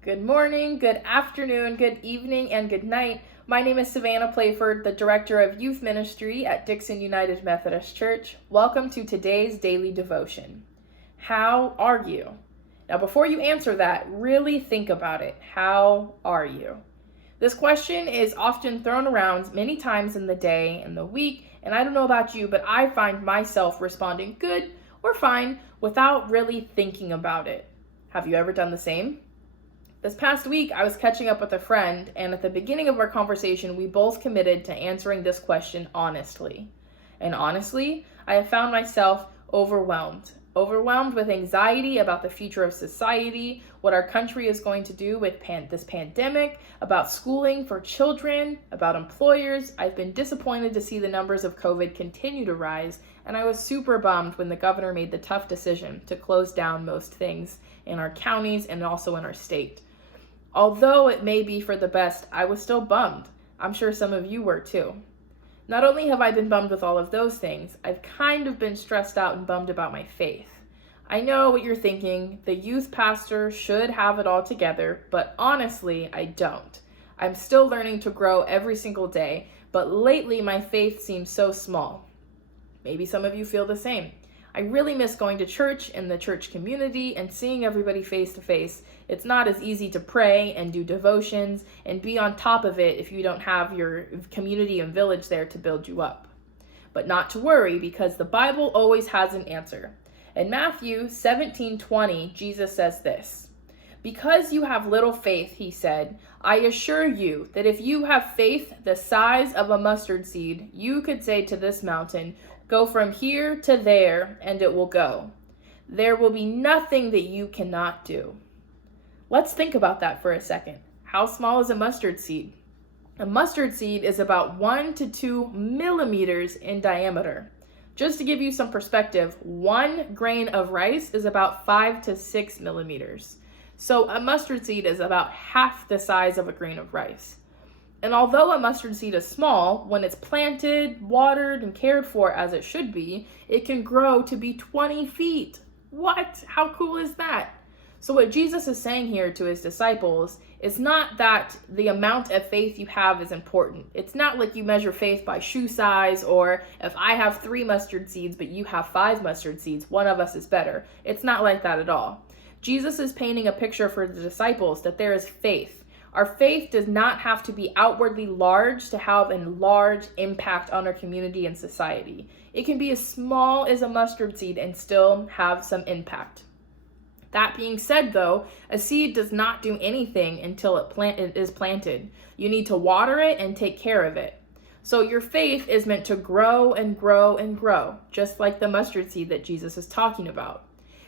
Good morning, good afternoon, good evening, and good night. My name is Savannah Playford, the Director of Youth Ministry at Dixon United Methodist Church. Welcome to today's daily devotion. How are you? Now, before you answer that, really think about it. How are you? This question is often thrown around many times in the day and the week, and I don't know about you, but I find myself responding good or fine without really thinking about it. Have you ever done the same? This past week, I was catching up with a friend, and at the beginning of our conversation, we both committed to answering this question honestly. And honestly, I have found myself overwhelmed with anxiety about the future of society, what our country is going to do with this pandemic, about schooling for children, about employers. I've been disappointed to see the numbers of COVID continue to rise, and I was super bummed when the governor made the tough decision to close down most things in our counties and also in our state. Although it may be for the best, I was still bummed. I'm sure some of you were too. Not only have I been bummed with all of those things, I've kind of been stressed out and bummed about my faith. I know what you're thinking. The youth pastor should have it all together, but honestly, I don't. I'm still learning to grow every single day, but lately my faith seems so small. Maybe some of you feel the same. I really miss going to church and the church community and seeing everybody face to face. It's not as easy to pray and do devotions and be on top of it if you don't have your community and village there to build you up. But not to worry, because the Bible always has an answer. In Matthew 17:20, Jesus says this: "Because you have little faith," he said, "I assure you that if you have faith the size of a mustard seed, you could say to this mountain, 'Go from here to there,' and it will go. There will be nothing that you cannot do." Let's think about that for a second. How small is a mustard seed? A mustard seed is about 1 to 2 millimeters in diameter. Just to give you some perspective, 1 grain of rice is about 5 to 6 millimeters. So a mustard seed is about half the size of a grain of rice. And although a mustard seed is small, when it's planted, watered, and cared for as it should be, it can grow to be 20 feet. What? How cool is that? So what Jesus is saying here to his disciples is not that the amount of faith you have is important. It's not like you measure faith by shoe size, or if I have 3 mustard seeds but you have 5 mustard seeds, one of us is better. It's not like that at all. Jesus is painting a picture for the disciples that there is faith. Our faith does not have to be outwardly large to have a large impact on our community and society. It can be as small as a mustard seed and still have some impact. That being said, though, a seed does not do anything until it is planted. You need to water it and take care of it. So your faith is meant to grow and grow and grow, just like the mustard seed that Jesus is talking about.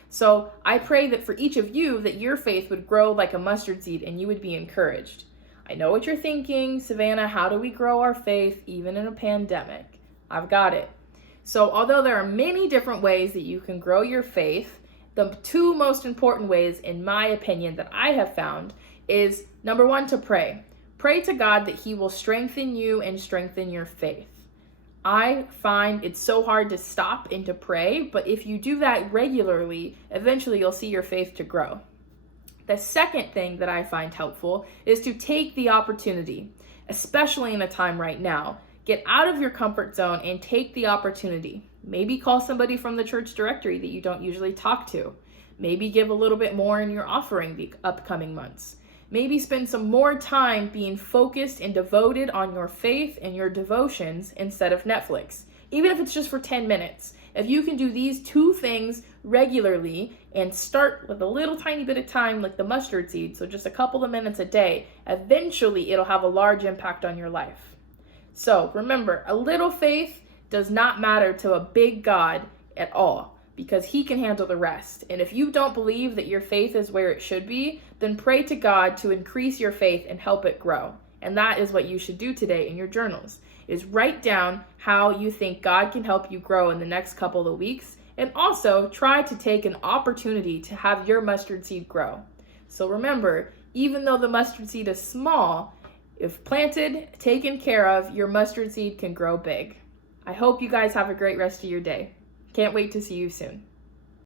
So I pray that for each of you, that your faith would grow like a mustard seed and you would be encouraged. I know what you're thinking, Savannah, how do we grow our faith even in a pandemic? I've got it. So although there are many different ways that you can grow your faith, the 2 most important ways, in my opinion, that I have found is, number 1, to pray. Pray to God that he will strengthen you and strengthen your faith. I find it's so hard to stop and to pray, but if you do that regularly, eventually you'll see your faith to grow. The second thing that I find helpful is to take the opportunity, especially in a time right now. Get out of your comfort zone and take the opportunity. Maybe call somebody from the church directory that you don't usually talk to. Maybe give a little bit more in your offering the upcoming months. Maybe spend some more time being focused and devoted on your faith and your devotions instead of Netflix, even if it's just for 10 minutes. If you can do these 2 things regularly and start with a little tiny bit of time, like the mustard seed, so just a couple of minutes a day, eventually it'll have a large impact on your life. So remember, a little faith does not matter to a big God at all, because he can handle the rest. And if you don't believe that your faith is where it should be, then pray to God to increase your faith and help it grow. And that is what you should do today in your journals, is write down how you think God can help you grow in the next couple of weeks, and also try to take an opportunity to have your mustard seed grow. So remember, even though the mustard seed is small, if planted, taken care of, your mustard seed can grow big. I hope you guys have a great rest of your day. Can't wait to see you soon.